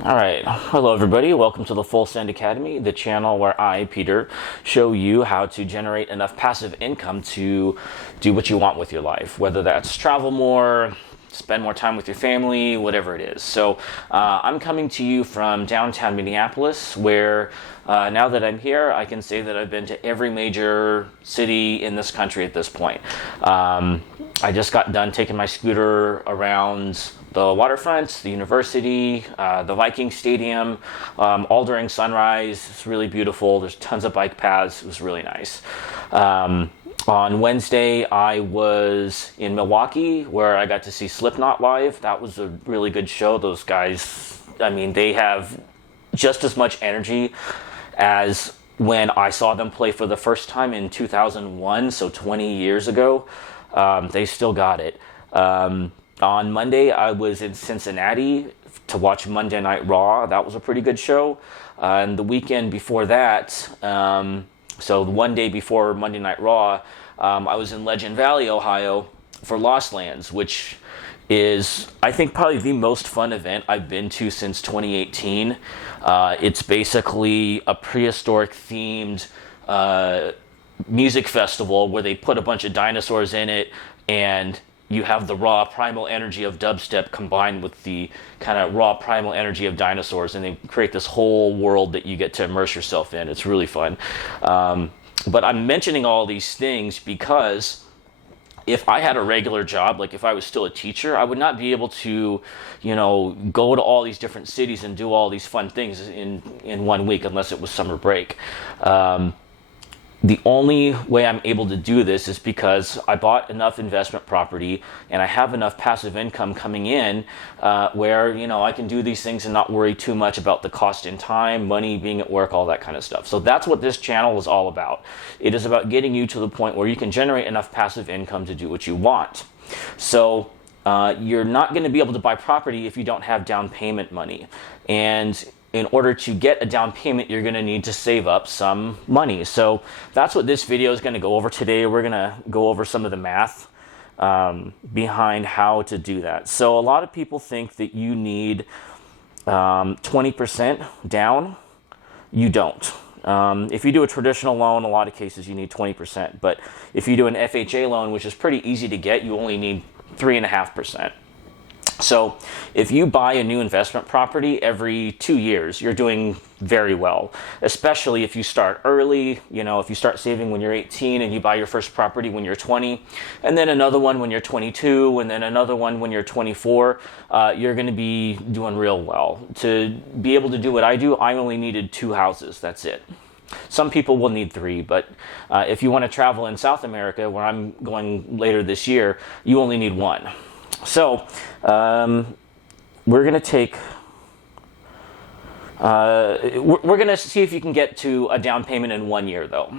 All right. Hello, everybody. Welcome to the Full Send Academy, the channel where I, Peter, show you how to generate enough passive income to do what you want with your life, whether that's travel more, spend more time with your family, whatever it is. So I'm coming to you from downtown Minneapolis, where now that I'm here, I can say that I've been to every major city in this country at this point. I just got done taking my scooter around the waterfront, the university, the Viking Stadium, all during sunrise. It's really beautiful. There's tons of bike paths. It was really nice. On Wednesday, I was in Milwaukee, where I got to see Slipknot live. That was a really good show. Those guys, I mean, they have just as much energy as when I saw them play for the first time in 2001, so 20 years ago. They still got it. On Monday, I was in Cincinnati to watch Monday Night Raw. That was a pretty good show. And the weekend before that, so one day before Monday Night Raw, I was in Legend Valley, Ohio for Lost Lands, which is, I think, probably the most fun event I've been to since 2018. It's basically a prehistoric themed music festival where they put a bunch of dinosaurs in it, and you have the raw primal energy of dubstep combined with the kind of raw primal energy of dinosaurs, and they create this whole world that you get to immerse yourself in. It's really fun. But I'm mentioning all these things because if I had a regular job, like if I was still a teacher, I would not be able to, go to all these different cities and do all these fun things in 1 week unless it was summer break. The only way I'm able to do this is because I bought enough investment property and I have enough passive income coming in where, I can do these things and not worry too much about the cost in time, money, being at work, all that kind of stuff. So that's what this channel is all about. It is about getting you to the point where you can generate enough passive income to do what you want. So you're not going to be able to buy property if you don't have down payment money. And in order to get a down payment, you're going to need to save up some money. So that's what this video is going to go over today. We're going to go over some of the math behind how to do that. So a lot of people think that you need 20% down. You don't. If you do a traditional loan, a lot of cases you need 20%. But if you do an FHA loan, which is pretty easy to get, you only need 3.5%. So if you buy a new investment property every 2 years, you're doing very well, especially if you start early. If you start saving when you're 18 and you buy your first property when you're 20, and then another one when you're 22, and then another one when you're 24, you're going to be doing real well. To be able to do what I do, I only needed 2 houses. That's it. Some people will need 3, but if you want to travel in South America, where I'm going later this year, you only need 1. So we're going to take, we're going to see if you can get to a down payment in 1 year, though.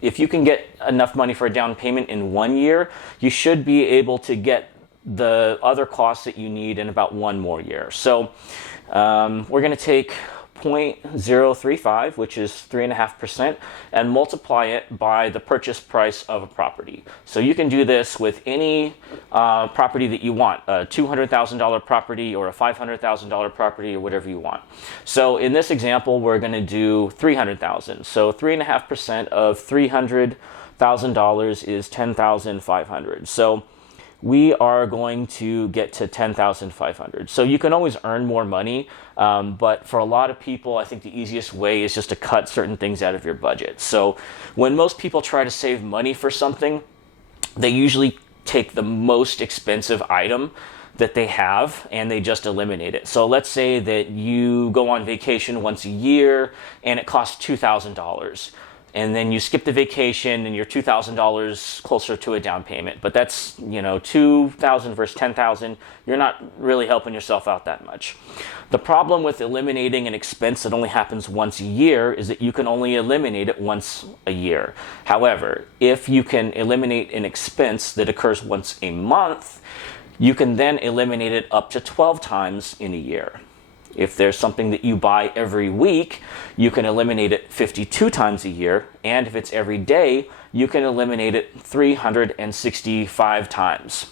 If you can get enough money for a down payment in 1 year, you should be able to get the other costs that you need in about 1 more year. So we're going to take 0.035, which is 3.5%, and multiply it by the purchase price of a property. So you can do this with any property that you want, a $200,000 property or a $500,000 property or whatever you want. So in this example, we're going to do $300,000. So 3.5% of $300,000 is $10,500. So we are going to get to $10,500. So you can always earn more money, but for a lot of people, I think the easiest way is just to cut certain things out of your budget. So when most people try to save money for something, they usually take the most expensive item that they have and they just eliminate it. So let's say that you go on vacation once a year and it costs $2,000. And then you skip the vacation and you're $2,000 closer to a down payment. But that's, $2,000 versus $10,000. You're not really helping yourself out that much. The problem with eliminating an expense that only happens once a year is that you can only eliminate it once a year. However, if you can eliminate an expense that occurs once a month, you can then eliminate it up to 12 times in a year. If there's something that you buy every week, you can eliminate it 52 times a year. And if it's every day, you can eliminate it 365 times.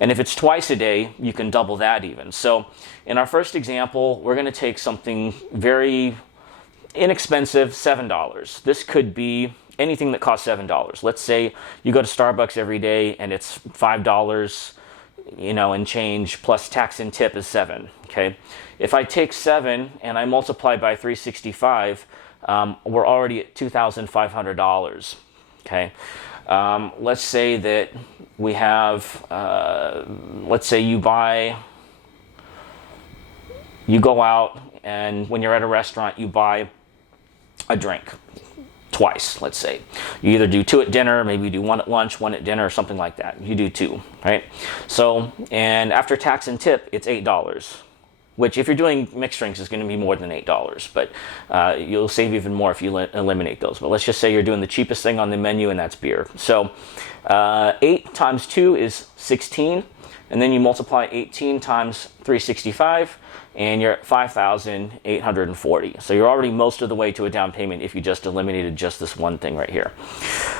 And if it's twice a day, you can double that even. So in our first example, we're going to take something very inexpensive, $7. This could be anything that costs $7. Let's say you go to Starbucks every day and it's $5, and change plus tax and tip is $7. Okay, if I take 7 and I multiply by 365, we're already at $2,500. Okay, let's say that we have, let's say you go out, and when you're at a restaurant, you buy a drink twice, let's say. You either do 2 at dinner, maybe you do 1 at lunch, 1 at dinner, or something like that. You do 2, right? So, and after tax and tip, it's $8, which if you're doing mixed drinks is going to be more than $8, but you'll save even more if you eliminate those. But let's just say you're doing the cheapest thing on the menu, and that's beer. So 8 times 2 is 16, and then you multiply 18 times 365, and you're at 5,840. So you're already most of the way to a down payment if you just eliminated just this one thing right here.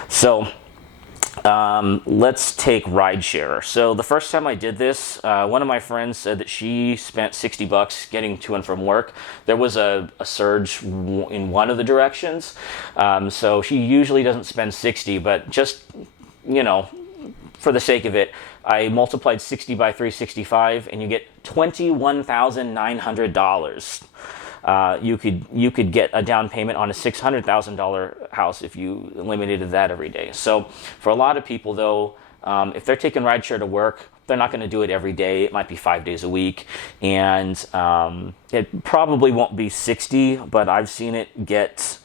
So let's take rideshare. So the first time I did this, one of my friends said that she spent $60 getting to and from work. There was a surge in one of the directions. So she usually doesn't spend 60, but just, for the sake of it, I multiplied 60 by 365, and you get $21,900. You could get a down payment on a $600,000 house if you eliminated that every day. So for a lot of people, though, if they're taking rideshare to work, they're not going to do it every day. It might be 5 days a week, and it probably won't be 60, but I've seen it get.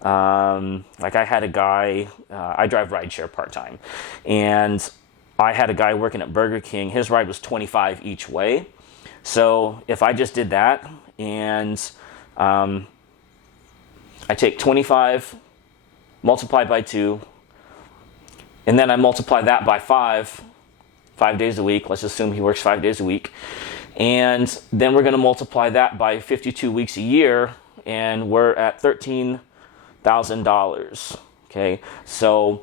Like I had a guy, I drive rideshare part-time, and I had a guy working at Burger King. His ride was $25 each way. So if I just did that, and I take 25, multiply by 2, and then I multiply that by 5 days a week. Let's assume he works 5 days a week. And then we're going to multiply that by 52 weeks a year, and we're at $13,000. Okay, so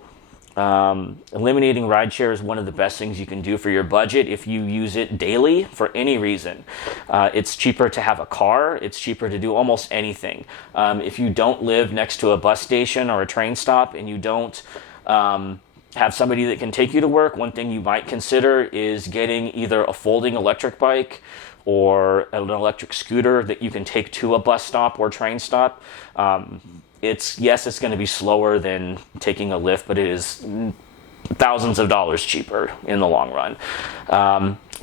eliminating rideshare is one of the best things you can do for your budget if you use it daily for any reason. It's cheaper to have a car. It's cheaper to do almost anything. If you don't live next to a bus station or a train stop, and you don't have somebody that can take you to work, one thing you might consider is getting either a folding electric bike or an electric scooter that you can take to a bus stop or train stop. It's going to be slower than taking a Lyft, but it is thousands of dollars cheaper in the long run.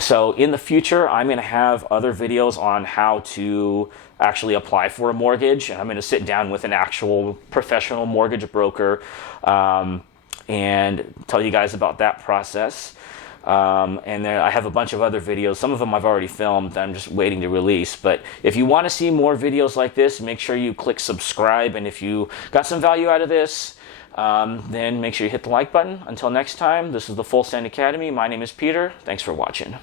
So in the future, I'm going to have other videos on how to actually apply for a mortgage. And I'm going to sit down with an actual professional mortgage broker and tell you guys about that process. And then I have a bunch of other videos. Some of them I've already filmed that I'm just waiting to release. But if you want to see more videos like this, make sure you click subscribe. And if you got some value out of this, then make sure you hit the like button. Until next time, this is the Full Send Academy. My name is Peter. Thanks for watching.